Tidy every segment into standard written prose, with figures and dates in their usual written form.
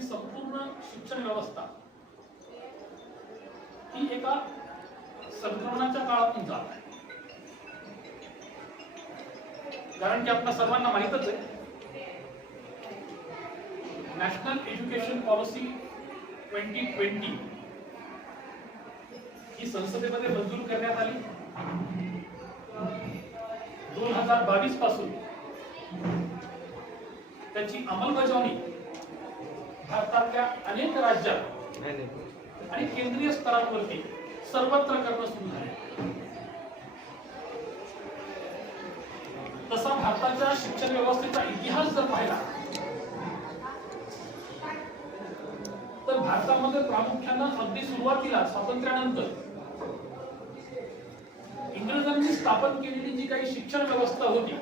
आपली संपूर्ण शिक्षण व्यवस्था ही एका संक्रमणाच्या काळातून जात आहे. कारण की आपल्या सर्वांना माहितच आहे, नॅशनल एज्युकेशन पॉलिसी 2020 ही संसदेमध्ये मंजूर करण्यात आली. 2022 पासून त्याची अंमलबजावणी भारतातल्या अनेक राज्यात आणि केंद्रीय स्तरावरती सर्वत्र करणं सुरू झाले. तसा भारताच्या शिक्षण व्यवस्थेचा इतिहास जर पाहिला तर भारतामध्ये प्रामुख्यानं अगदी सुरुवातीला स्वातंत्र्यानंतर इंग्रजांनी स्थापन केलेली जी काही शिक्षण व्यवस्था होती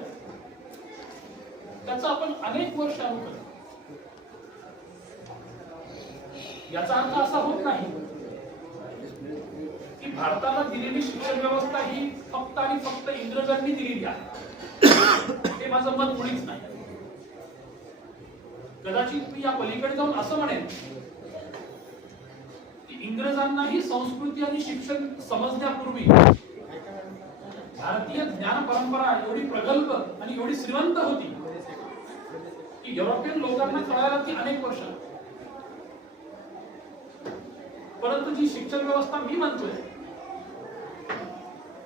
त्याचा आपण अनेक वर्ष अनुकरण. याचा अर्थ असा होत नाही की भारताला दिलेली शिक्षण व्यवस्था ही फक्त आणि फक्त इंग्रजांनी दिलेली आहे, हे माझं मत मुळीच नाही. कदाचित मी या पलीकडे जाऊन असं म्हणेन की इंग्रजांनाही संस्कृती आणि शिक्षण समजण्यापूर्वी भारतीय ज्ञान परंपरा एवढी प्रगल्भ आणि एवढी श्रीमंत होती की युरोपियन लोकांना कळायला ती अनेक वर्ष. परंतु जी शिक्षण व्यवस्था मी म्हणतोय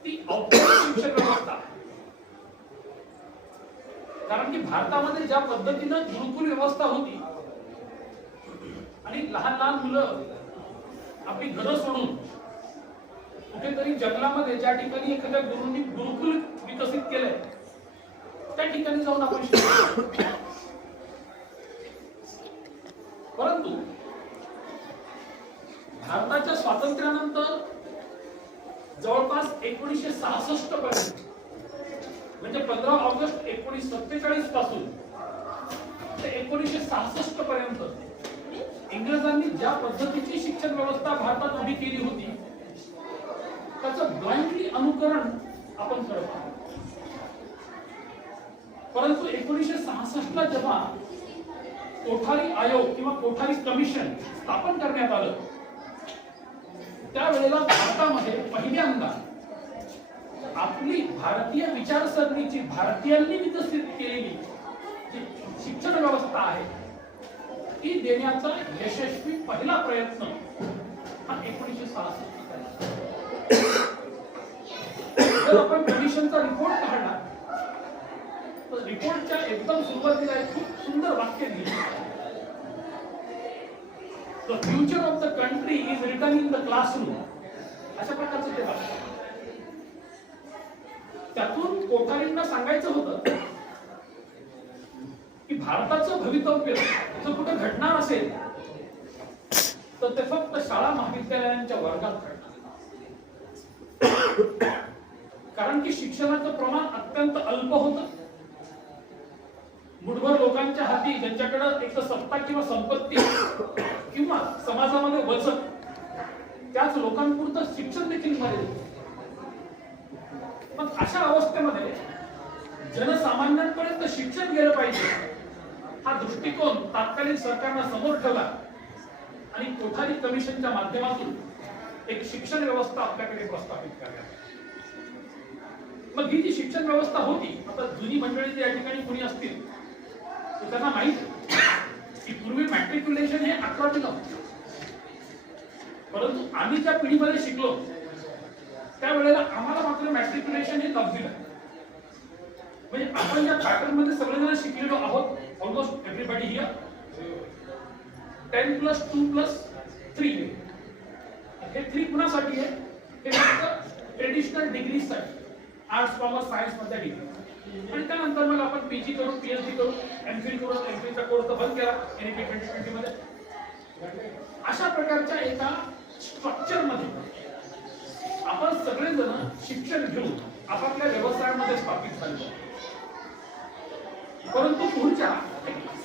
ती औपचारिक शिक्षण व्यवस्था. कारण की भारतामध्ये ज्या पद्धतीनं गुरुकुल व्यवस्था होती आणि लहान लहान मुलं आपली घरं सोडून कुठेतरी जंगलामध्ये ज्या ठिकाणी एखाद्या गुरुंनी गुरुकुल विकसित केलंय त्या ठिकाणी जाऊन आपण शिकतो. परंतु भारताच्या स्वातंत्र्यानंतर जवळपास 1966 पर्यंत म्हणजे 15 ऑगस्ट 1947 पासून ते 1966 पर्यंत इंग्रजांनी ज्या पद्धतीची शिक्षण व्यवस्था भारतात उभी केली होती त्याचं ब्लाइंडली अनुकरण आपण करत आहोत. परंतु 1966 ला जेव्हा कोठारी आयोग किंवा कोठारी कमिशन स्थापन करण्यात आलं त्यावेळेला भारतामध्ये पहिल्यांदा आपली भारतीय विचारसरणीची भारतीयांनी विकसित केलेली जी शिक्षण व्यवस्था आहे ती देण्याचा यशस्वी पहिला प्रयत्न हा 1966 जर आपण कमिशनचा रिपोर्ट काढला तर रिपोर्टच्या एकदम सुरुवातीला एक खूप सुंदर वाक्य दिलं, The future of the country is written in the classroom. अशा प्रकारचं ते वाक्य. त्यातून कोठारींना सांगायचं होतं की भारताचं भवितव्य जर कुठे घडणार असेल तर ते फक्त शाळा महाविद्यालयांच्या वर्गात घडणार. कारण की शिक्षणाचं प्रमाण अत्यंत अल्प होतं. मुठभर लोकांच्या हाती ज्यांच्याकडे एक सत्ता किंवा संपत्ती किंवा समाजामध्ये वचक त्याच लोकांपुरतं शिक्षण देखील मर्यादित. मग अशा अवस्थेमध्ये जनसामान्यांपर्यंत शिक्षण गेलं पाहिजे हा दृष्टिकोन तात्कालीन सरकारनं समोर ठेवला आणि कोठारी कमिशनच्या माध्यमातून एक शिक्षण व्यवस्था आपल्याकडे प्रस्थापित करण्यात. मग ही जी शिक्षण व्यवस्था होती, आता जुनी मंडळी या ठिकाणी कुणी असतील तर त्यांना माहित की पूर्वी मॅट्रिक्युलेशन हे 11वी नव्हतं. परंतु आम्ही ज्या पिढीमध्ये शिकलो त्यावेळेला आम्हाला मात्र मॅट्रिक्युलेशन हे 9वी ला. म्हणजे आपण या पॅटर्न मध्ये सगळेजण शिकलेलो आहोत. ऑलमोस्ट एव्हरीबडी हियर 10+2+3 हे 3 कुणासाठी आहे? हे फक्त ट्रेडिशनल डिग्री साठी, आर्ट्स कॉमर्स सायन्स मध्ये डिग्री. आणि त्यानंतर मग आपण पीजी करून पीएचडी करून एमफिल करून एमफिलचा कोर्स बंद केला एनईपी 2020 मध्ये. अशा प्रकारच्या एका स्ट्रक्चर मध्ये आपण सगळेजण शिक्षण घेऊन आपापल्या व्यवसायामध्ये स्थापित झालो. परंतु पुढच्या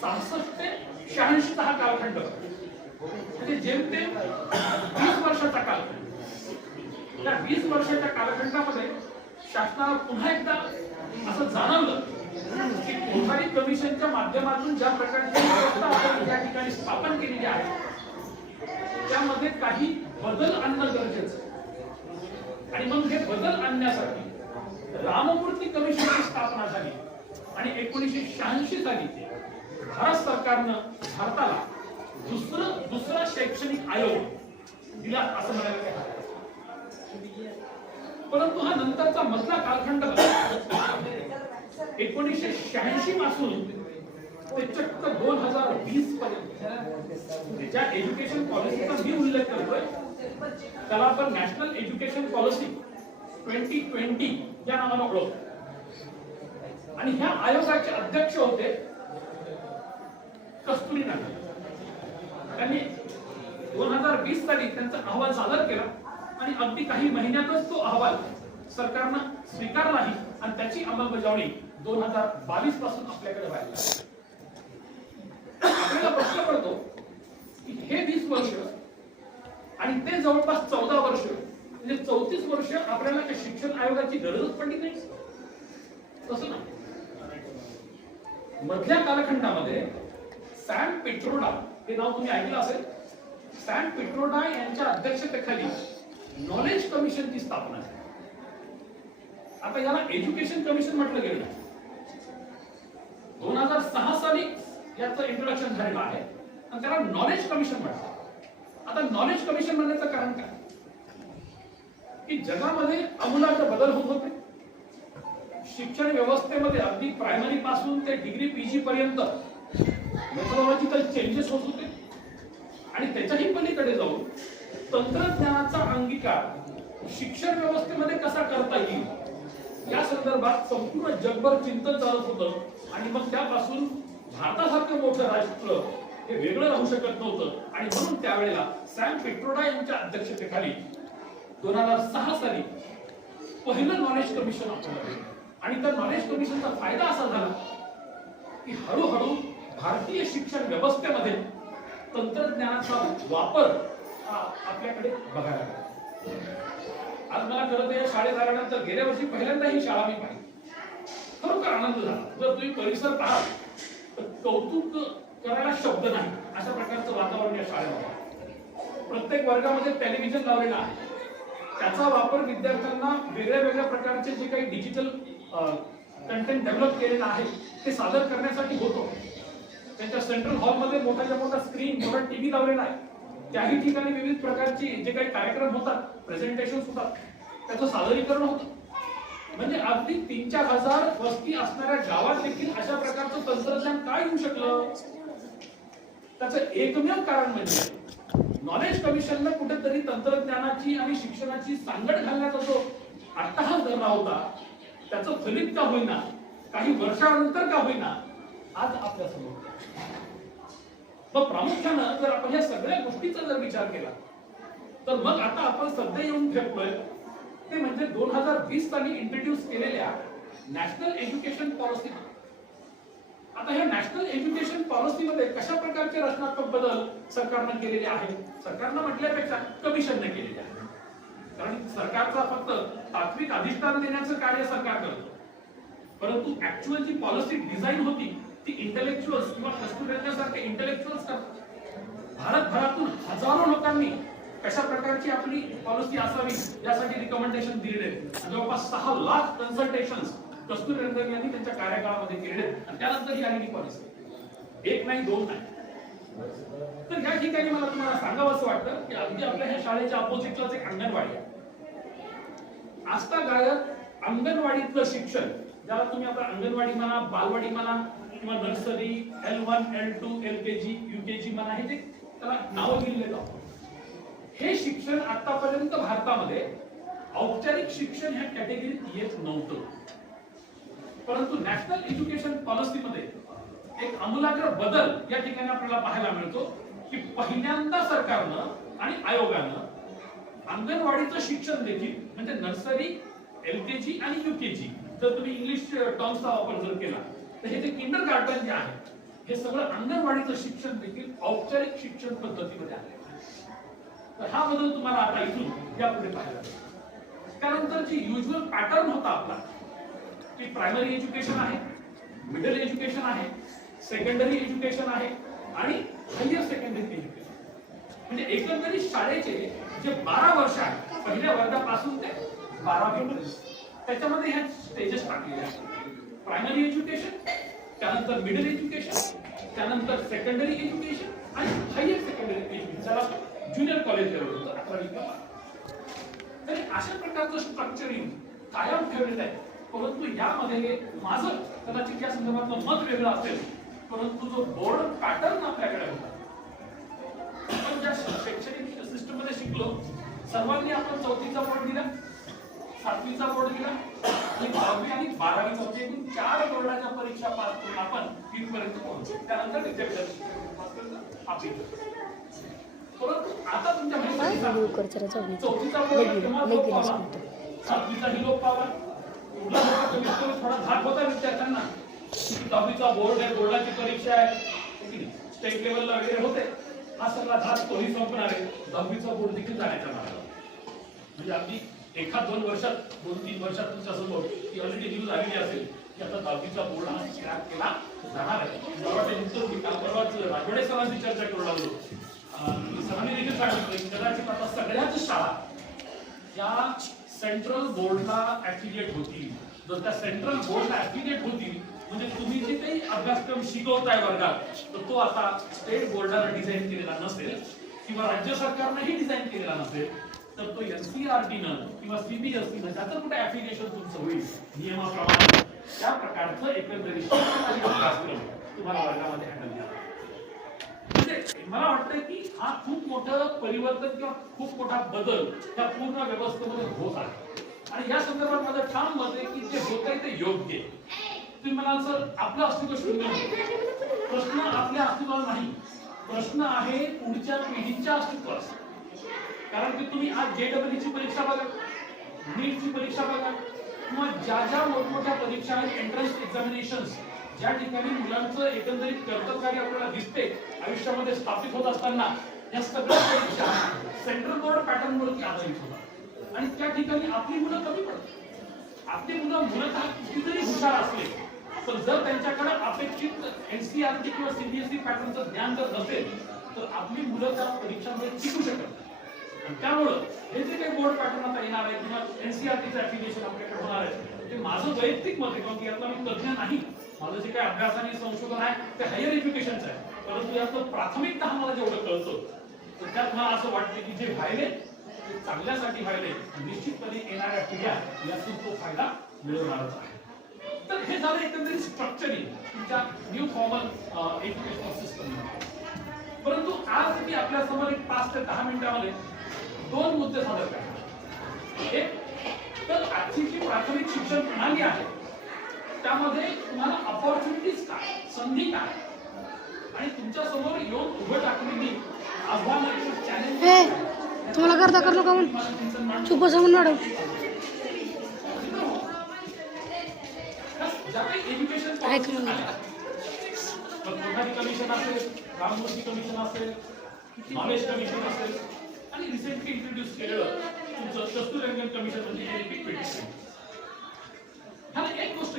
66 ते 86 हा कालखंड म्हणजे जेमतेम 20 वर्षाचा कालखंड. त्या 20 वर्षाच्या कालखंडामध्ये शासनाला पुन्हा एकदा असं जाणवलं की कोठारी कमिशनच्या माध्यमातून ज्या प्रकारची व्यवस्था आपण या ठिकाणी स्थापन केलेली त्यामध्ये काही बदल आणणं गरजेचं आहे. आणि मग हे बदल आणण्यासाठी राममूर्ती कमिशनची स्थापना झाली आणि 1986 साली भारत सरकारनं भारताला दुसरा शैक्षणिक आयोग दिला असं म्हणायला काही हरकत नाही. परंतु हा नंतरचा मधला कालखंड 1986 पासून ते चक्क 2020 पर्यंत ज्या एज्युकेशन पॉलिसीचा मी उल्लेख करतोय त्याला आपण नॅशनल एज्युकेशन पॉलिसी 2020 या नावाने ओळखतो. आणि ह्या आयोगाचे अध्यक्ष होते कस्तुरीनाथ. त्यांनी 2020 साली त्यांचा अहवाल सादर केला आणि अगदी काही महिन्यातच तो अहवाल सरकारनं स्वीकारलाही आणि त्याची अंमलबजावणी 2022 पासून आपल्याकडे व्हायला. आपल्याला प्रश्न पडतो की हे 20 वर्ष आणि ते जवळपास 14 वर्ष म्हणजे 34 वर्ष आपल्याला काही शिक्षण आयोगाची गरजच पडली नाही. तसं नाही. मधल्या कालखंडामध्ये सॅम पिट्रोडा हे नाव तुम्ही ऐकलं असेल. सॅम पिट्रोडा यांच्या अध्यक्षतेखाली नॉलेज कमिशनची स्थापना झाली. आता याला एज्युकेशन कमिशन म्हटलं गेलं. 2006 साली याचं इंट्रोडक्शन झालेलं आहे आणि त्याला नॉलेज कमिशन म्हणतात. आता नॉलेज कमिशन म्हणण्याचं कारण काय की जगामध्ये आमूलाग्र बदल होत होते. शिक्षण व्यवस्थेमध्ये अगदी प्रायमरी पासून ते डिग्री पीजी पर्यंत मेथोडॉलॉजिकल चेंजेस होत होते आणि त्याच्याही पलीकडे जाऊन तंत्रज्ञानाचा अंगीकार शिक्षण व्यवस्थेमध्ये कसा करता येईल या संदर्भात संपूर्ण जगभर चिंतन चालत होतं. आणि मग त्यापासून भारतासारखं मोठं राष्ट्र हे वेगळं राहू शकत नव्हतं आणि म्हणून त्यावेळेला सॅम पिट्रोडा यांच्या अध्यक्षतेखाली 2006 साली पहिलं नॉलेज कमिशन आपल्याला. आणि त्या नॉलेज कमिशनचा फायदा असा झाला की हळूहळू भारतीय शिक्षण व्यवस्थेमध्ये तंत्रज्ञानाचा वापर आपल्याकडे बघायला मिळाला. आज मला खरं तर या शाळेत आल्यानंतर गेल्या वर्षी पहिल्यांदा ही शाळा मी पाहिली. खरोखर आनंद झाला. जर तुम्ही परिसर पाहाल तर कौतुक करायला शब्द नाही अशा प्रकारचं वातावरण या शाळेमध्ये. प्रत्येक वर्गामध्ये टेलिव्हिजन लावलेलं आहे. त्याचा वापर विद्यार्थ्यांना वेगळ्या वेगळ्या प्रकारचे जे काही डिजिटल कंटेंट डेव्हलप केलेलं आहे ते सादर करण्यासाठी होतो. त्यांच्या सेंट्रल हॉलमध्ये मोठ्याच्या मोठा स्क्रीन मोठा टीव्ही लावलेला आहे. त्याही ठिकाणी विविध प्रकारची जे काही कार्यक्रम होतात प्रेझेंटेशन होतात त्याचं सादरीकरण होतं. म्हणजे अगदी 3-4 हजार वस्ती असणाऱ्या गावात देखील अशा प्रकारचं तंत्रज्ञान काय येऊ शकलं. त्याचं एकमेव कारण म्हणजे नॉलेज कमिशनला कुठेतरी तंत्रज्ञानाची आणि शिक्षणाची सांगड घालण्याचा जो अट्टहास धरला होता त्याचं फलित का होईना काही वर्षानंतर का होईना आज आपल्या समोर. मग प्रामुख्यानं जर आपण या सगळ्या गोष्टीचा जर विचार केला तर मग आता आपण सध्या येऊन ठेवतोय ते म्हणजे 2020 साली इंट्रोड्यूस केलेल्या नॅशनल एज्युकेशन पॉलिसी. आता ह्या नॅशनल एज्युकेशन पॉलिसीमध्ये कशा प्रकारचे रचनात्मक बदल सरकारनं केलेले आहेत. सरकारनं म्हटल्यापेक्षा कमिशनने केलेले आहे. कारण सरकारचा फक्त तात्विक अधिष्ठान देण्याचं कार्य सरकार करतं परंतु ऍक्च्युअल जी पॉलिसी डिझाईन होती ती इंटेलेक्च्युअल्स किंवा कस्तुरीसारखे इंटेलेक्च्युअल्स करतात. भारतभरातून हजारो लोकांनी कशा प्रकारची आपली पॉलिसी असावी यासाठी रिकमेंडेशन दिलेले आहेत. जवळपास 6 लाख कन्सल्टेशन्स कस्तुरीरंगन यांनी त्यांच्या कार्यकाळामध्ये केलेले आहेत आणि त्यानंतर ही आलेली पॉलिसी. एक नाही दोन नाही. तर या ठिकाणी मला तुम्हाला सांगावं असं वाटतं की अगदी आपल्या ह्या शाळेच्या अपोजिटलाच एक अंगणवाडी आहे. आस्था गायत अंगणवाडीतलं शिक्षण ज्याला तुम्ही आता अंगणवाडी म्हणा बालवाडी म्हणा किंवा nursery L1 L2 LKG UKG म्हणा हे जे त्याला नावं दिलेले जातात. हे शिक्षण आतापर्यंत भारतामध्ये औपचारिक शिक्षण ह्या कॅटेगरीत येत नव्हतं. परंतु नॅशनल एज्युकेशन पॉलिसीमध्ये एक आमूलाग्र बदल या ठिकाणी आपल्याला पाहायला मिळतो की पहिल्यांदा सरकारनं आणि आयोगानं अंगणवाडीचं शिक्षण देखील म्हणजे नर्सरी LKG आणि UKG जर तुम्ही इंग्लिश टर्म्सचा वापर जर केला तर हे जे किंडर गार्डन जे आहे हे सगळं अंगणवाडीचं शिक्षण देखील औपचारिक शिक्षण पद्धतीमध्ये आहे. तर हा बदल तुम्हाला आता इथून यापुढे पाहायला मिळेल. त्यानंतर जी युज्युअल पॅटर्न होता आपला की प्रायमरी एज्युकेशन आहे, मिडल एज्युकेशन आहे, सेकंडरी एज्युकेशन आहे आणि हायर सेकंडरी एज्युकेशन म्हणजे एकंदरीत शाळेचे जे 12 वर्ष आहेत पहिल्या वर्गापासून ते 12वी त्याच्यामध्ये ह्या स्टेजेस टाकलेले आहेत. प्रायमरी एज्युकेशन, त्यानंतर मिडल एज्युकेशन, त्यानंतर सेकंडरी एज्युकेशन आणि हायर सेकंडरी एज्युकेशन, ज्याला ज्युनियर कॉलेज लेवल होतं 11वी किंवा 12वी. तर अशा प्रकारचं स्ट्रक्चरिंग कायम ठेवलेलं आहे. परंतु यामध्ये माझं कदाचित या संदर्भातलं मत वेगळं असेल, परंतु जो बोर्ड पॅटर्न आपल्याकडे होता, आपण ज्या शैक्षणिक सिस्टम मध्ये शिकलो सर्वांनी आपण 4थीचा बोर्ड दिला, 7वीचा बोर्ड दिला आणि 10वी आणि 12वीचा म्हणजे एकूण 4 बोर्डाच्या परीक्षा पास करून आपण इथपर्यंत पोहोचलो. त्यानंतर विद्यापीठाची परंतु आता तुमच्या चौथीचा बोर्ड किंवा लोप पावला, 7वीचा ही लोप पावला. थोडा धाक होता विद्यार्थ्यांना, 10वीचा बोर्ड आहे, बोर्डाची परीक्षा आहे, स्टेट लेवलला वगैरे होते. हा सगळा धाक तोही संपणार आहे. 10वीचा बोर्ड देखील जाण्याच्या मार्गावर म्हणजे अगदी 1-2 वर्षात 2-3 वर्षात तुमच्या समोर ती ऑलरेडी न्यूज आलेली असेल की आता 10वीचा बोर्ड हा क्रॅक केला जाणार आहे. परवाच राजवाडे सरांची चर्चा करू लागलो. सरांनी देखील सांगितलं की कदाचित आता सगळ्याच शाळा या सेंट्रल बोर्डला ऍफिलिएट होतील. जर त्या सेंट्रल बोर्डला ऍफिलिएट होतील म्हणजे तुम्ही जे काही अभ्यासक्रम शिकवताय वर्गात तर तो आता स्टेट बोर्डाला डिझाईन केलेला नसेल किंवा राज्य सरकारनेही डिझाईन केलेला नसेल, तर तो एनसीईआरटीनं किंवा सीबीएसईनं ज्याचं कुठे ऍप्लिकेशन तुमचं होईल नियमाप्रमाणे त्या प्रकारचं एकंदरीत अभ्यासक्रम तुम्हाला वर्गामध्ये हँडल करावा. म्हणजे मला वाटतं की हा खूप मोठं परिवर्तन किंवा खूप मोठा बदल त्या पूर्ण व्यवस्थेमध्ये होत आहे. आणि या संदर्भात माझं ठाम मत आहे की जे होत आहे ते योग्य आहे. तुम्ही म्हणाल सर आपलं अस्तित्व शून्य नाही. प्रश्न आपल्या अस्तित्वाला नाही, प्रश्न आहे पुढच्या पिढीच्या अस्तित्वाचा. कारण की तुम्ही आज जेईईची परीक्षा बघा, नीटची परीक्षा बघा किंवा ज्या मोठमोठ्या परीक्षा आहेत, एंट्रन्स एक्झामिनेशन्स, ज्या ठिकाणी मुलांचं एकंदरीत कर्तव्य आपल्याला दिसते आयुष्यामध्ये स्थापित होत असताना, या सगळ्या परीक्षा सेंट्रल बोर्ड पॅटर्न वरती आधारित होतात. आणि त्या ठिकाणी आपली मुलं कमी पडतात. आपली मुलं मूलतः कितीतरी हुशार असले पण जर त्यांच्याकडे अपेक्षित एनसीईआरटी किंवा सीबीएसई पॅटर्नचं ज्ञान जर नसेल तर आपली मुलं त्या परीक्षांमध्ये टिकू शकत नाही. त्यामुळं हे जे काही बोर्ड पॅटर्न आता येणार आहे किंवा एनसीईआरटीचं ऍप्लिकेशन आपल्याकडे होणार आहे ते माझं वैयक्तिक मत आहे, कारण की यातला मी तज्ञ नाही. माझं जे काही अभ्यास आणि संशोधन आहे ते हायर एज्युकेशनचं आहे, परंतु यातलं प्राथमिकतः मला जेवढं कळतं तर त्यात मला असं वाटतं की जे व्हायले ते चांगल्यासाठी व्हायले, निश्चितपणे येणाऱ्या पिढ्या यातून तो फायदा मिळवणारच आहे. तर हे झालं एकंदरीत स्ट्रक्चरिंग तुमच्या न्यू फॉर्मल एज्युकेशनल सिस्टम. परंतु आज मी आपल्या समोर एक 5 ते 10 मिनिटांमध्ये 2 मुद्दे सादर करणार. एक तर आजची जी प्राथमिक शिक्षण प्रणाली आहे त्यामध्ये तुम्हाला अपॉर्च्युनिटीज काय, संधी काय आणि तुमच्या समोर येऊन उभं टाकलेली आव्हानं किंवा चॅलेंज तुम्हाला करता करलो का म्हणून सुपर समून मॅडम एज्युकेशन कमिशन असेल, राममूर्ती कमिशन असेल, नॉलेज कमिशन असेल आणि रिसेंटली इंट्रोड्यूस केलेलं तुमचं कस्तुररंगन कमिशन म्हणजे एनपी 2020. ह्याला एक गोष्ट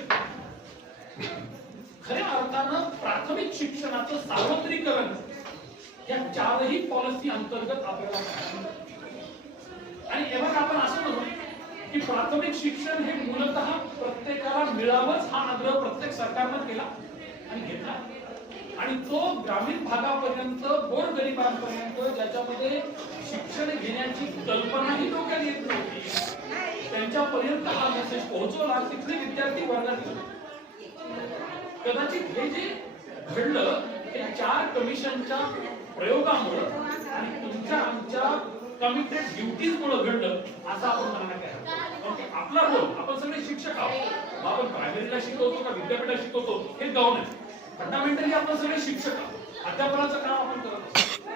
खऱ्या अर्थानं प्राथमिक शिक्षणाचं सार्वत्रिकरण या 4ही पॉलिसी अंतर्गत आपल्याला आणि एवढं आपण असं म्हणू की प्राथमिक शिक्षण हे मूलतः प्रत्येकाला मिळावंच हा आग्रह प्रत्येक सरकारनं केला आणि घेतला. आणि तो ग्रामीण भागापर्यंत गोरगरिबांपर्यंत ज्याच्यामध्ये शिक्षण घेण्याची कल्पनाही डोक्यात येत नव्हती त्यांच्यापर्यंत हा मेसेज पोहोचवला. तिथले विद्यार्थी वर्गात कदाचित हे जे घडलं हे 4 कमिशनच्या प्रयोगामुळे आणि तुमच्या आमच्या कमिटेड ड्युटीजमुळे घडलं असं आपण म्हणणार काय. आपला रोल, आपण सगळे शिक्षक आहोत, आपण प्रायमरीला शिकवतो का विद्यापीठात शिकवतो हे गाऊन आहे. फंडामेंटली आपण सगळे शिक्षक आहोत, अध्यापनाचं काम आपण करत असतो.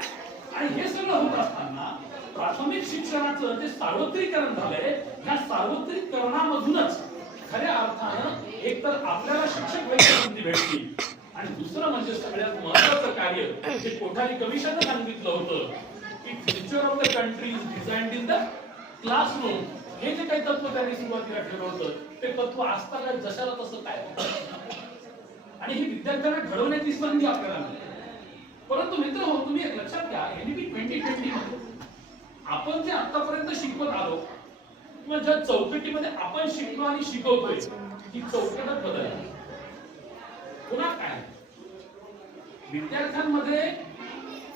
आणि हे सगळं होत असताना प्राथमिक शिक्षणाचं जे सार्वत्रिकरण झालंय या सार्वत्रिकरणामधूनच खऱ्या अर्थानं एक तर आपल्याला शिक्षक व्हायची संधी भेटली आणि दुसरं म्हणजे सगळ्यात महत्त्वाचं कार्य जे कोठारी कमिशननं सांगितलं होतं की future of the country is designed in the classroom. हे जे काही तत्व त्यांनी सुरुवातीला ठेवलं होतं ते तत्व असता काय जशाला तसं काय आणि ही विद्यार्थ्यांना घडवण्याची संधी आपल्याला मिळते. परंतु मित्र हो तुम्ही एक लक्षात घ्या एनईपी 2020 मध्ये आपण जे आतापर्यंत शिकवत आलो किंवा ज्या चौकटीमध्ये आपण शिकलो आणि शिकवतोय ती चौकटच बदलली. पुन्हा काय विद्यार्थ्यांमध्ये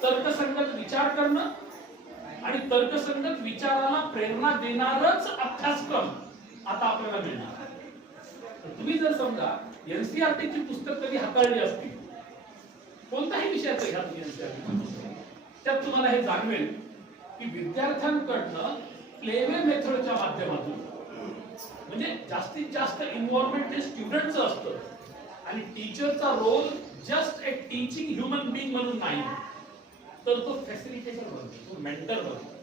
तर्कसंगत विचार करणं आणि तर्कसंगत विचाराला प्रेरणा देणारच अभ्यासक्रम आता आपल्याला मिळणार. तुम्ही जर समजा एनसीईआरटी ची पुस्तक कधी हाताळली असती, कोणताही विषयाचं घ्या तुम्ही एनसीईआरटी, त्यात तुम्हाला हे जाणवेल की विद्यार्थ्यांकडनं प्लेवे मेथडच्या माध्यमातून म्हणजे जास्तीत जास्त इन्व्हॉल्वमेंट हे स्टुडंटचं असतं आणि टीचरचा role just a teaching human being म्हणून नाही, तर तो फॅसिलिटेटर बनतो, तो मेंटर बनतो.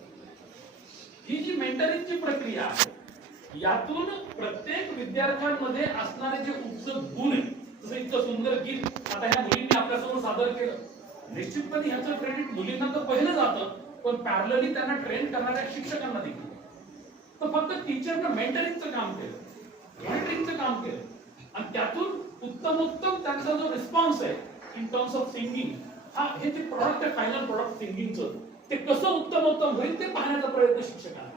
ही जी मेंटरिंगची प्रक्रिया आहे यातून प्रत्येक विद्यार्थ्यांमध्ये असणारे जे उपजत गुण आहेत, जसं इतकं सुंदर गीत आता ह्या मुलींनी आपल्यासमोर सादर केलं, निश्चितपणे ह्याचं क्रेडिट मुलींना तर पहिलं जातं, पण पॅरलली त्यांना ट्रेन करणाऱ्या शिक्षकांना देखील. तर फक्त टीचरनं मेंटरिंगचं काम केलं, मॉनिटरिंगचं काम केलं आणि त्यातून उत्तमोत्तम त्यांचा जो रिस्पॉन्स आहे इन टर्म्स ऑफ सिंगिंग, हा हे जे प्रॉडक्ट आहे फायनल प्रॉडक्ट सिंगिंगचं ते कसं उत्तमोत्तम होईल ते पाहण्याचा प्रयत्न शिक्षकांना.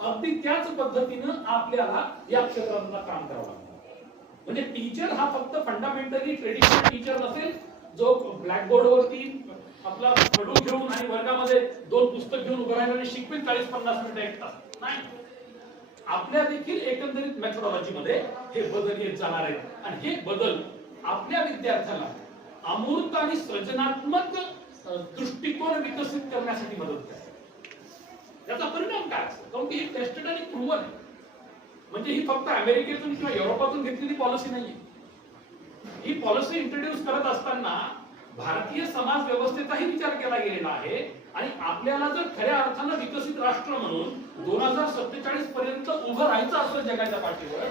अगदी त्याच पद्धतीनं आपल्याला या क्षेत्रातलं काम करावं लागतं. म्हणजे टीचर हा फक्त फंडामेंटली ट्रेडिशनल टीचर नसेल जो ब्लॅकबोर्डवरती आपला खडू घेऊन आणि वर्गामध्ये 2 पुस्तक घेऊन उभं राहिलं आणि शिकवेल 40-50 मिनिटं एक तास नाही. आपल्या देखील एकंदरीत मेथोडॉलॉजी मध्ये हे बदल येत जाणार आहेत आणि हे बदल आपल्या विद्यार्थ्याला अमूर्त आणि सृजनात्मक दृष्टिकोन विकसित करण्यासाठी मदत करते. याचा परिणाम काय असतो, कारण की ही टेस्टेड आणि प्रूव्हन आहे. म्हणजे ही फक्त अमेरिकेतून किंवा युरोपातून घेतलेली पॉलिसी नाहीये. ही पॉलिसी इंट्रोड्यूस करत असताना भारतीय समाज व्यवस्थेचाही विचार केला गेलेला आहे आणि आपल्याला जर खऱ्या अर्थानं विकसित राष्ट्र म्हणून 2047 पर्यंत उभं राहायचं असलं जगाच्या पाठीवर,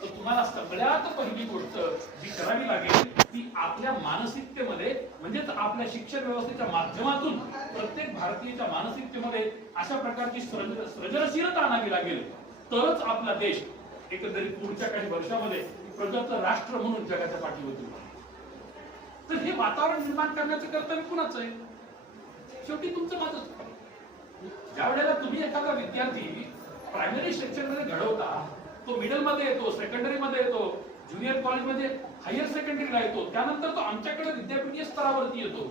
तर तुम्हाला सगळ्यात पहिली गोष्ट जी करावी लागेल ती आपल्या मानसिकतेमध्ये म्हणजेच आपल्या शिक्षण व्यवस्थेच्या माध्यमातून प्रत्येक भारतीयाच्या मानसिकतेमध्ये अशा प्रकारची सृजनशीलता आणावी लागेल. तरच आपला देश एकंदरीत पुढच्या काही वर्षामध्ये प्रगत राष्ट्र म्हणून जगाच्या पाठीवर उभा राहील. तर हे वातावरण निर्माण करण्याचं कर्तव्य कुणाचं आहे? शेवटी तुमचं माझंच. ज्या वेळेला तुम्ही एखादा विद्यार्थी प्रायमरी सेक्शनमध्ये घडवता, तो मिडल मध्ये येतो, सेकंडरी मध्ये येतो, ज्युनियर कॉलेजमध्ये, हायर सेकंडरीला येतो, त्यानंतर तो आमच्याकडे विद्यापीठीय स्तरावरती येतो.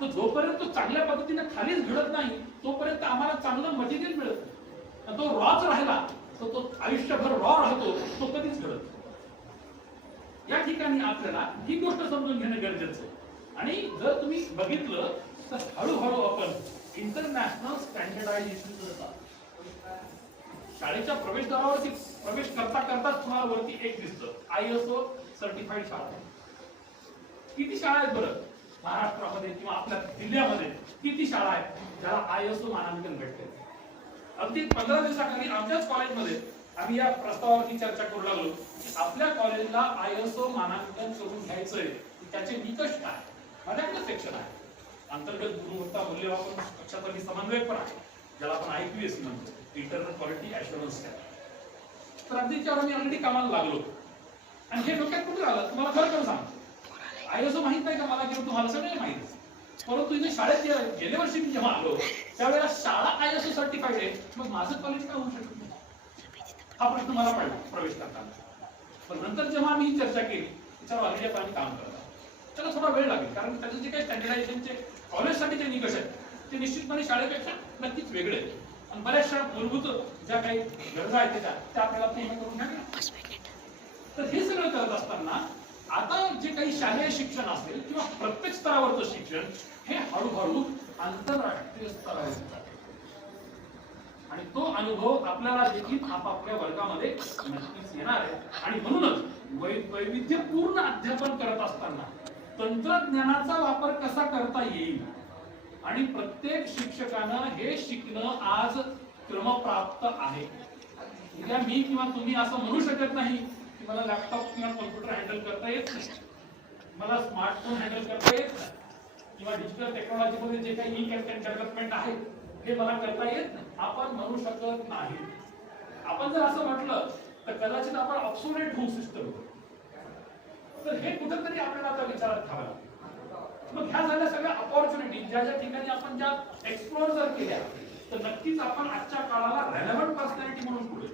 तो जोपर्यंत तो चांगल्या पद्धतीने खालीच घडत नाही तोपर्यंत आम्हाला चांगलं मटेरियल मिळत नाही. तो रॉच राहिला तर तो आयुष्यभर रॉ राहतो, तो कधीच घडत नाही. या ठिकाणी आपल्याला ही गोष्ट समजून घेणं गरजेचं आहे. आणि जर तुम्ही बघितलं तर हळूहळू आपण इंटरनॅशनल स्टँडर्डायझेशन करतात. शाळेच्या प्रवेशद्वारावरती प्रवेश करता करताच तुम्हाला वरती एक दिसतं ISO सर्टिफाईड शाळा. किती शाळा आहेत बरं महाराष्ट्रामध्ये किंवा आपल्या जिल्ह्यामध्ये? किती शाळा आहेत ज्याला ISO मानांकन भेटते? अगदी 15 दिवसाखाली आमच्याच कॉलेजमध्ये आम्ही या प्रस्तावावरती चर्चा करू लागलो की आपल्या कॉलेजला ISO मानांकन करून घ्यायचंय, त्याचे निकष काय? माझ्याकडे सेक्शन आहे अंतर्गत गुणवत्ता मूल्यमापन कक्षाचा समन्वयक पण आहे, ज्याला आपण IQAC म्हणतो, इंटरनल क्वालिटी ॲश्युरन्स. तर अगदी त्यावर मी ऑलरेडी कामाला लागलो आणि हे डोक्यात कुठे आलं तुम्हाला खरं खरं सांगतो. ISO माहित नाही का मला किंवा तुम्हाला सगळं माहित, परंतु इथे शाळेत गेल्या वर्षी मी जेव्हा आलो त्यावेळेला शाळा ISO सर्टिफाईड आहे, मग माझं कॉलेज काय होऊ शकत नाही हा प्रश्न मला पडला प्रवेश करताना. पण नंतर जेव्हा आम्ही ही चर्चा केली त्याच्यावर ऑलरेडी आपण काम करतो, त्याला थोडा वेळ लागेल कारण त्याचे जे काही स्टँडर्डायझेशनचे कॉलेजसाठी जे निकष आहेत ते निश्चितपणे शाळेपेक्षा नक्कीच वेगळे आहेत आणि बऱ्याचशा मूलभूत ज्या काही गरजा आहेत त्या आपल्याला पूर्ण करून घ्या. तर हे सगळं करत असताना आता जे काही शालेय शिक्षण असेल किंवा प्रत्येक स्तरावरचं शिक्षण हे हळूहळू आंतरराष्ट्रीय स्तरावर जाते आणि तो अनुभव आपल्याला देखील आपापल्या वर्गामध्ये नक्कीच येणार आहे. आणि म्हणूनच वैविध्यपूर्ण अध्यापन करत असताना तंत्रज्ञानाचा वापर कसा करता येईल आणि प्रत्येक शिक्षकानं हे शिकणं आज क्रमप्राप्त आहे. उद्या मी किंवा तुम्ही असं म्हणू शकत नाही की मला लॅपटॉप किंवा कॉम्प्युटर हँडल करता येत नाही, मला स्मार्टफोन हँडल करता येत नाही किंवा डिजिटल टेक्नॉलॉजीमध्ये जे काही डेव्हलपमेंट आहे हे मला करता येत नाही, आपण म्हणू शकत नाही. आपण जर असं म्हटलं तर कदाचित आपण ऑब्सोलेट होऊ सिस्टम. तर हे कुठेतरी आपल्याला आता विचारात घ्यावं लागेल. मग ह्या झाल्या सगळ्या अपॉर्च्युनिटी ज्या ज्या ठिकाणी आपण ज्या एक्सप्लोर जर केल्या तर नक्कीच आपण आजच्या काळाला रेलेव्हंट पर्सनॅलिटी म्हणून पुढे.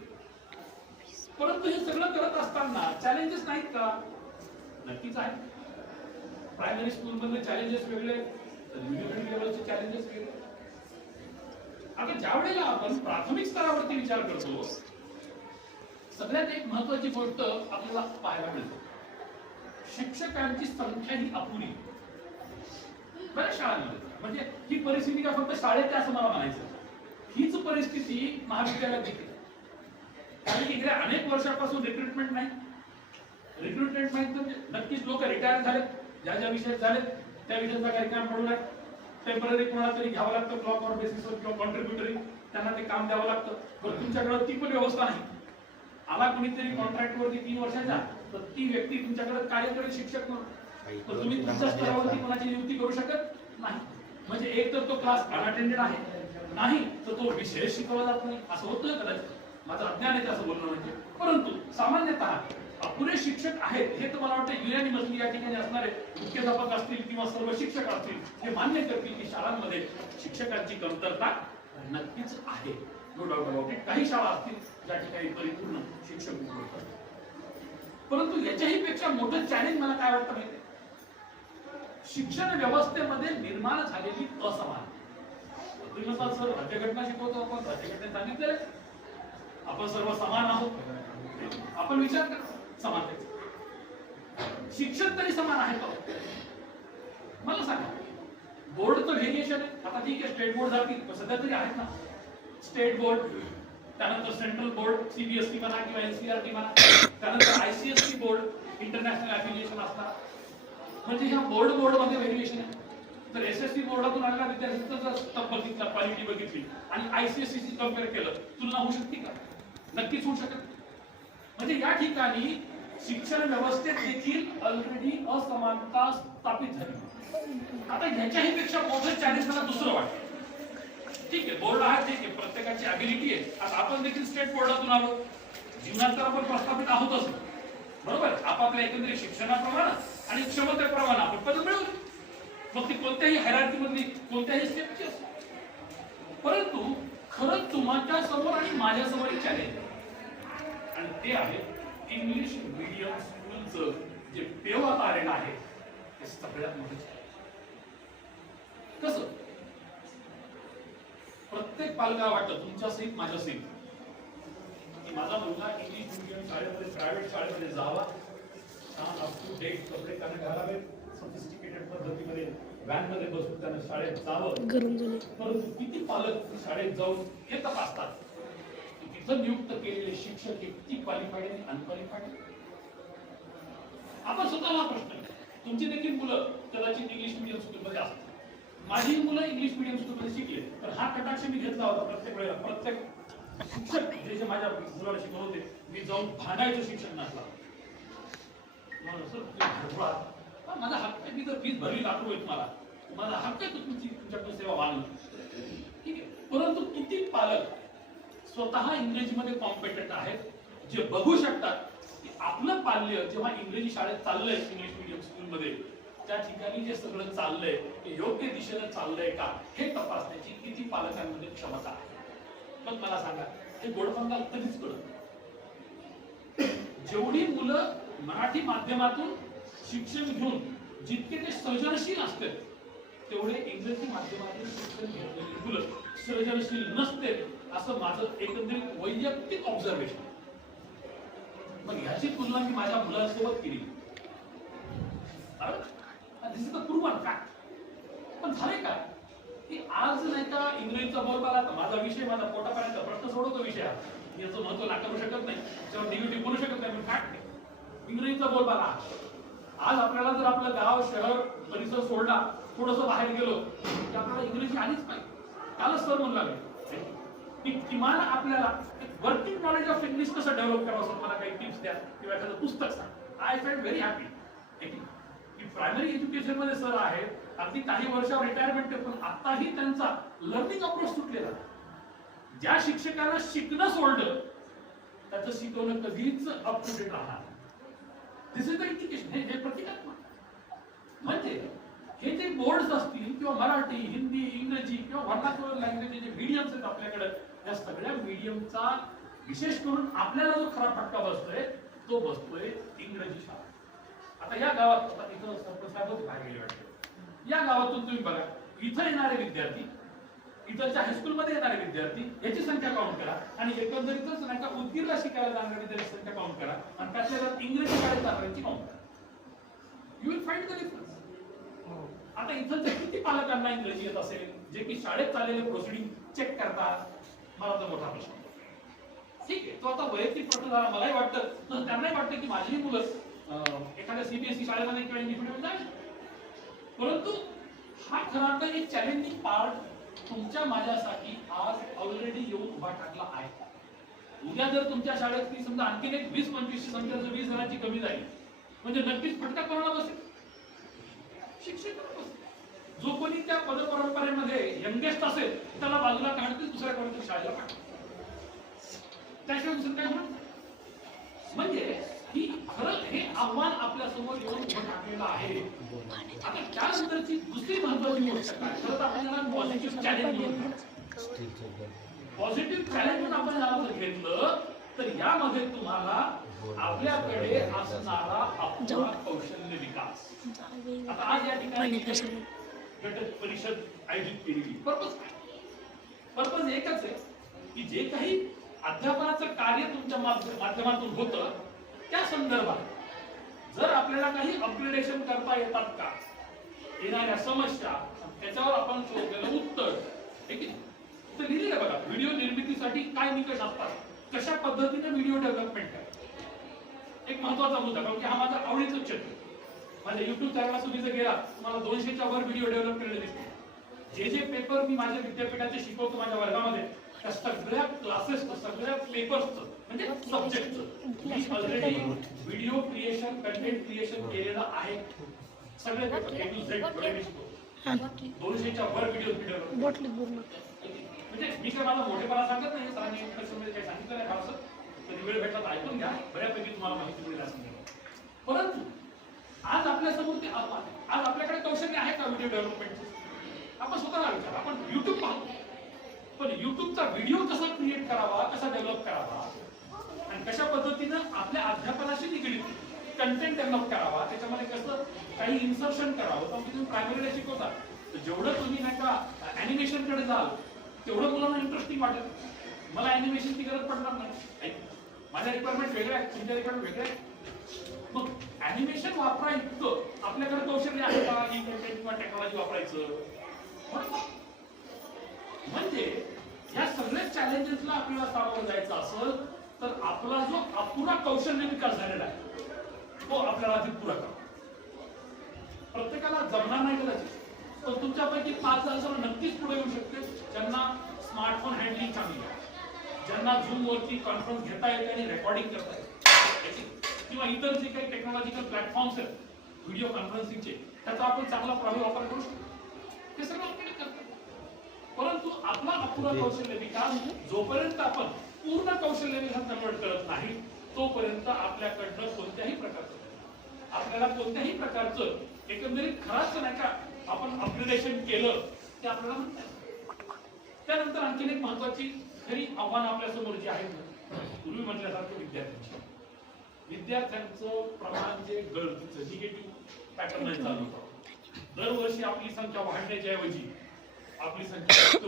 परंतु हे सगळं करत असताना चॅलेंजेस नाहीत का? नक्कीच आहे. प्रायमरी स्कूल मधले चॅलेंजेस वेगळे, युनिव्हर्सिटी लेवलचे चॅलेंजेस वेगळे. आता ज्या वेळेला आपण प्राथमिक स्तरावरती विचार करतो, सगळ्यात एक महत्वाची गोष्ट आपल्याला पाहायला मिळते, शिक्षकांची संख्या ही अपुरी बऱ्याच शाळांमध्ये. म्हणजे ही परिस्थिती का फक्त शाळेत असं मला म्हणायचं, हीच परिस्थिती महाविद्यालयात देखील. कारण इकडे अनेक वर्षापासून रिक्रुटमेंट नाही. रिक्रुटमेंट नाही तर नक्कीच लोक रिटायर झालेत, ज्या ज्या विषयात झालेत त्या विषयाचा कार्यक्रम पडून आहे. टेम्पररी कोणाला तरी घ्यावं लागतं ब्लॉक ऑर बेसिसवर किंवा कॉन्ट्रीब्युटरी, त्यांना ते काम द्यावं लागतं. पण तुमच्याकडे ती पण व्यवस्था नाही. आला कोणीतरी कॉन्ट्रॅक्टवरती 3 वर्षाचा, तर ती व्यक्ती तुमच्याकडे कार्य करेल शिक्षक म्हणून, तर तुम्ही तुमच्या स्तरावरती कोणाची नियुक्ती करू शकत नाही. म्हणजे एक तर तो क्लास अनअटेंडेड आहे, नाही तर तो विषय शिकवला जात नाही. असं होतं कदाचित, माझं अज्ञान आहे असं बोलणं म्हणजे. परंतु सामान्यतः अपुरे शिक्षक आहेत हे तर मला वाटतं युनॅनिमसली या ठिकाणी असणारे मुख्याध्यापक असतील किंवा सर्व शिक्षक असतील हे मान्य करतील की शाळांमध्ये शिक्षकांची कमतरता नक्कीच आहे. No doubt about it. काही शाळा असतील ज्या ठिकाणी परिपूर्ण शिक्षक उपलब्ध असतात. परंतु याच्याही पेक्षा मोठं चॅलेंज मला काय वाटतं माहिती, शिक्षण व्यवस्थेमध्ये निर्माण झालेली असमान. तुम्ही म्हणता सर राज्यघटना शिकवतो आपण, राज्यघटनेत सांगितलंय आपण सर्व समान आहोत. आपण विचार करा समानतेचा, शिक्षण तरी समान आहे का? मला सांगा, बोर्डचं व्हेरिएशन आहे. आता ठीक आहे स्टेट बोर्ड जातील, सध्या तरी आहेत ना स्टेट बोर्ड, त्यानंतर सेंट्रल बोर्ड सीबीएसई म्हणा किंवा एनसीईआरटी म्हणा, त्यानंतर आयसीएसई बोर्ड इंटरनॅशनल ॲफिलिएशन असणार. म्हणजे ह्या बोर्ड मध्ये व्हेरिएशन आहे. तर एसएससी बोर्डातून आलेल्या विद्यार्थ्यांचं जर तब्बल क्वालिटी बघितली आणि आयसीएसई कम्पेअर केलं, तुलना होऊ शकते का? नक्कीच होऊ शकत. म्हणजे या ठिकाणी शिक्षण व्यवस्थेत देखील ऑलरेडी असमानता स्थापित झाली. आता ह्याच्याही पेक्षा मोठं चॅलेंज मला दुसरं वाटतं. ठीक आहे बोर्ड आहे, ठीक आहे प्रत्येकाची अबिलिटी आहे. आता आपण देखील स्टेट बोर्डातून आलो, जीवनात तर आपण प्रस्थापित आहोतच बरोबर. आपापल्या एकंदरीत शिक्षणाप्रमाणे आणि क्षमतेप्रमाणे आपण पद मिळवली, मग ती कोणत्याही हायरार्की मधली कोणत्याही स्टेपची असो. परंतु खरंच तुमच्या समोर आणि माझ्या समोर एक चॅलेंज आहे आणि ते आहे इंग्लिश मीडियम स्कूलचं जे पेवात आलेलं आहे ते सगळ्यात मोठं. कसं प्रत्येक पालका वाटतं तुमच्या सहित माझ्या सहित की माझा मुलगा इंग्लिश मीडियम शाळेमध्ये प्रायव्हेट शाळेमध्ये जावा, छान अप टू डेट कपडे त्यांना घालावे, सोफिस्टिकेटेड पद्धतीमध्ये व्हॅन मध्ये बसून त्यांना शाळेत जावं. परंतु किती पालक शाळेत जाऊन हे तपासतात की तिथं नियुक्त केलेले शिक्षक हे किती क्वालिफाईड आणि अनक्वालिफाईड. आपण स्वतःला प्रश्न, तुमची देखील मुलं कदाचित इंग्लिश मीडियम स्कूलमध्ये असतात, माझी मुलं इंग्लिश मीडियम स्कूलमध्ये शिकले, तर हा कटाक्ष मी घेतला होता प्रत्येक वेळेला. प्रत्येक शिक्षक जे माझ्या मुलाला शिकवत होते, मी जाऊन भांडायचो शिक्षक नसला. माझा हक्क आहे, मी जर फीस भरली लाख रुपये तुम्हाला, माझा हक्क आहे तुमच्याकडून सेवा मागणं, ठीक आहे. परंतु किती पालक स्वतः इंग्रजीमध्ये कॉम्पिटंट आहेत, जे बघू शकतात की आपलं पाल्य जेव्हा इंग्रजी शाळेत चाललंय इंग्लिश मीडियम स्कूलमध्ये, त्या ठिकाणी जे सगळं चाललंय ते योग्य दिशेने चाललंय का हे तपासण्याची किती पालकांमध्ये क्षमता आहे. मग मला सांगा, हे गोडपंगा कधीच कळत. जेवढी मुलं मराठी माध्यमातून शिक्षण घेऊन जितके ते सर्जनशील असते, तेवढे इंग्रजी माध्यमातून शिक्षण घेतलेली मुलं सर्जनशील नसते, असं माझं एकंदरीत वैयक्तिक ऑब्झर्वेशन. मग ह्याची तुलना मी माझ्या मुलांसोबत केली. दिस इज द प्रूव्हन फॅक्ट. पण झाले का की आज नाही का इंग्रजीचा बोलबाला, माझा विषय माझा पोटापर्यंत प्रश्न सोडवतो विषय, याचं महत्व नाकारू शकत नाही, त्याच्यावर निगेटिव्ह बोलू शकत नाही, पण फॅक्ट इंग्रजीचा बोलबाला. आज आपल्याला जर आपलं गाव शहर परिसर सोडला, थोडस बाहेर गेलो की आपल्याला इंग्रजी आलीच पाहिजे. कालच सर म्हणू लागले की किमान आपल्याला वर्किंग नॉलेज ऑफ इंग्लिश कसं डेव्हलप करावं, असं मला काही टिप्स द्या किंवा एखादं पुस्तक सांग. आय फेल्ट व्हेरी हॅपी की प्रायमरी एज्युकेशन मध्ये सर आहेत, अगदी काही वर्षावर रिटायरमेंट, पण आताही त्यांचा लर्निंग अप्रोच सुटलेला. ज्या शिक्षकांना शिकणं सोडलं त्याचं शिकवणं कधीच अप टू डेट राहणार. दिस इज द एज्युकेशन. हे प्रतिकात्मक म्हणजे हे जे बोर्ड्स असतील किंवा मराठी हिंदी इंग्रजी इंग्रजी किंवा व्हर्नाक्युलर लँग्वेज जे मीडियम्स आहेत आपल्याकडे, त्या सगळ्या मीडियमचा विशेष करून आपल्याला जो खरा फटका बसतोय तो बसतोय इंग्रजी शाळा. आता या गावात, आता इथं सरपंच होते बाहेर गेले वाटते, या गावातून तुम्ही बघा, इथं येणारे विद्यार्थी, इथलच्या हायस्कूलमध्ये येणारे विद्यार्थी याची संख्या काउंट करा आणि एकंदरीतच नाही का उदगीरला शिकायला जाणाऱ्या विद्यार्थ्यांची संख्या काउंट करा आणि त्यातल्या त्यात इंग्रजी शाळेत जाणाऱ्यांची काउंट करा. You will find the difference. आता इथलच्या किती पालकांना इंग्रजी येत असेल जे की शाळेत चाललेले प्रोसिडिंग चेक करतात? मला तर मोठा प्रश्न. ठीक आहे, तो आता वैयक्तिक प्रश्न झाला. मलाही वाटतं, त्यांनाही वाटतं की माझीही मुलं एखाद्या सीबीएसई शाळेमध्ये किंवा इंग्लिश मीडियम जाईल, परंतु हा खरा तर एक चॅलेंजिंग पार्ट तुमच्या माझ्यासाठी आज ऑलरेडी येऊन उभा टाकला आहे. उद्या जर तुमच्या शाळेत समजा आणखीन एक 20-25 संख्या जर 20 जणांची कमी झाली म्हणजे नक्कीच फटका कोणाला बसेल? शिक्षकांना बसेल. जो कोणी त्या पदपरंपरेमध्ये यंगेस्ट असेल त्याला बाजूला काढतील, दुसऱ्या कोणत्या शाळेला पाठवतील. त्याशिवाय दुसरं काय होणार? म्हणजे ही खरं हे आव्हान आपल्या समोर येऊन उभं टाकलेलं आहे. आता त्यानंतरची दुसरी महत्वाची गोष्ट काय, खरं तर आपल्याला पॉझिटिव्ह चॅलेंज म्हणून, पॉझिटिव्ह चॅलेंज म्हणून आपण याला जर घेतलं तर यामध्ये तुम्हाला आपल्याकडे असणारा अपुरा कौशल्य विकास. आता आज या ठिकाणी घटक परिषद आयोजित केलेली पर्पज काय? पर्पज एकच आहे की जे काही अध्यापनाचं कार्य तुमच्या माध्यमातून होतं त्या संदर्भात जर आपल्याला काही अपग्रेडेशन करता येतात का, येणाऱ्या समस्या, त्याच्यावर आपण शोधलेलं उत्तर, ठीक आहे, तर लिहिलेलं बघा. व्हिडिओ निर्मितीसाठी काय निकष असतात, कशा पद्धतीने व्हिडिओ डेव्हलपमेंट करायचं, एक महत्वाचा मुद्दा. कारण की हा माझा आवडीचा क्षेत्र. माझ्या युट्यूब चॅनलला तुम्ही जर गेला तुम्हाला 200च्या वर व्हिडिओ डेव्हलप केलेले दिसतील. जे जे पेपर मी माझ्या विद्यापीठाचे शिकवतो माझ्या वर्गामध्ये, त्या सगळ्या क्लासेसचं, सगळ्या पेपर्सचं म्हणजे सब्जेक्टचं मी already video creation, content creation केलेलं आहे. सगळे पेपर A to Z वगैरे शिकवतो. 200च्या वर व्हिडिओ म्हणजे मी काय माझा मोठेपणा सांगत नाही, सरांनी इंट्रोडक्शनमध्ये काही सांगितलं नाही फारसं, कधी वेळ भेटला तर ऐकून घ्या, बऱ्यापैकी तुम्हाला माहिती मिळेल असं नाही. परंतु आज आपल्या समोर ते आव्हान, आज आपल्याकडे कौशल्य आहे का व्हिडिओ डेव्हलपमेंटचे? आपण स्वतःला विचार. आपण युट्यूब पाहतो, पण युट्यूबचा व्हिडिओ कसा क्रिएट करावा, कसा डेव्हलप करावा आणि कशा पद्धतीनं आपल्या अध्यापनाशी निगडीत कंटेंट डेव्हलप करावा, त्याच्यामध्ये कसं काही इन्सर्शन करावं. तर तुम्ही प्रायमरीला शिकवता तर जेवढं तुम्ही नाही का अॅनिमेशन कडे जाल तेवढं मुलांना इंटरेस्टिंग वाटेल. मला अॅनिमेशनची गरज पडणार नाही, माझ्या रिक्वायरमेंट वेगळ्या आहेत, तुमच्या रिक्वायरमेंट वेगळ्या आहेत. मग अॅनिमेशन वापरायचं आपल्याकडे कौशल्य आहे का, ई कंटेंट किंवा टेक्नॉलॉजी वापरायचं? म्हणजे या सगळ्या चॅलेंजेसला आपल्याला सामोरं जायचं असेल तर आपला जो अपुरा कौशल्य विकास झालेला आहे तो आपल्याला आधी पुरा करा. प्रत्येकाला जमणार नाही कदाचित, पण तुमच्यापैकी 5 जण नक्कीच पुढे येऊ शकते ज्यांना स्मार्टफोन हँडलिंग चांगली आहे, ज्यांना झूम वरती कॉन्फरन्स घेता येते आणि रेकॉर्डिंग करता येते, किंवा इतर जे काही टेक्नॉलॉजिकल प्लॅटफॉर्म्स आहेत व्हिडिओ कॉन्फरन्सिंगचे त्याचा आपण चांगला प्रभावी वापर करू शकतो. हे सगळं आपल्याला करतात. परंतु आपला अपुरा कौशल्य विकास जोपर्यंत आपण पूर्ण कौशल्य विकास कन्वर्ट करत नाही तोपर्यंत आपल्याकडनं कोणत्याही प्रकारचं एकंदरीत खराच नाही का आपण अपग्रेडेशन केलं ते आपल्याला म्हणतात. त्यानंतर आणखीन एक महत्वाची खरी आव्हान आपल्या समोर जे आहे, पूर्वी म्हटल्यासारखं विद्यार्थ्यांचं प्रमाण जे गळतीचं निगेटिव्ह पॅटर्न चालू होतं. दरवर्षी आपली संख्या वाढण्याच्या ऐवजी आपली संख्या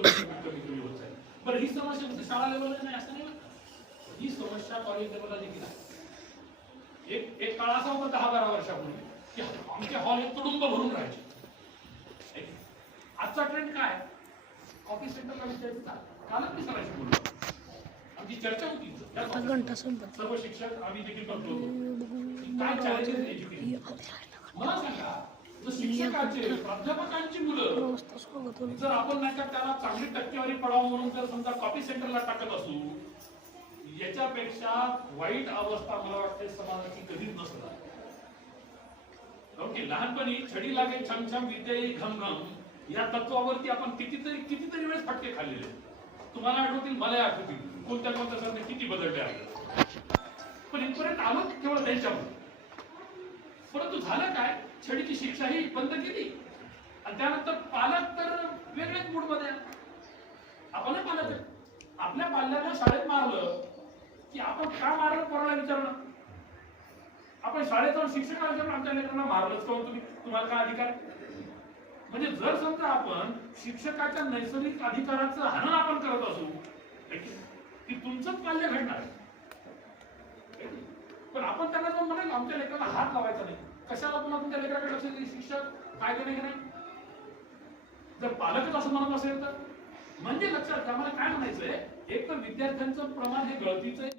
कमी होत आहे. बरं, ही समस्या फक्त शाळा लेवलला नाही असं नाही, ही समस्या कॉलेज लेवलला देखील आहे. एक काळ असा होता 10-12 वर्षापूर्वी की आमचे हॉल हे तुडुंब भरून राहायचे. आजचा ट्रेंड काय? कॉफी सेंटरला विद्यार्थी कालच मी सरांशी बोललो, आमची चर्चा होती, सर्व शिक्षक आम्ही देखील करतो काय चॅलेंजेस एज्युकेशन. मला सांगा, शिक्षकाचे प्राध्यापकांची मुलं जर आपण नाही का त्याला चांगली टक्केवारी पडावं म्हणून जर समजा कॉफी सेंटरला टाकत असू, याच्यापेक्षा वाईट अवस्था मला वाटते समाजाची कधीच नसत. लहानपणी छडी लागे छमछम विद्या येई घमघम या तत्वावरती आपण कितीतरी वेळेस फटके खाल्लेले. तुम्हाला आठवतील, मला आठवतील, कोणत्या सारखे किती बदलले आहेत. पण इथपर्यंत आलो केवळ त्यांच्यामुळे. परंतु झालं काय, छडीची शिक्षा ही बंद केली आणि त्यानंतर पालक तर वेगळ्याच मूडमध्ये आपणही पालक आहे. आपल्या पाल्याला शाळेत मारलं की आपण का मारलं पोराला विचारणं. आपण शाळेत जाऊन शिक्षकाला विचारून आमच्या लेकरांना मारलंच का तुम्ही, तुम्हाला काय अधिकार. म्हणजे जर समजा आपण शिक्षकाच्या नैसर्गिक अधिकाराचं हनन आपण करत असू की तुमचंच पाल्य घडणार. पण आपण त्यांना जाऊन म्हणाल आमच्या लेकराला हात लावायचा नाही. कशाला पुन्हा तुमच्या लेकराकडे लक्ष देईल शिक्षक, काय नाही नाही. जर पालकच असं म्हणत असेल तर म्हणजे लक्षात आम्हाला काय म्हणायचंय, एक तर विद्यार्थ्यांचं प्रमाण हे गळतीचं आहे.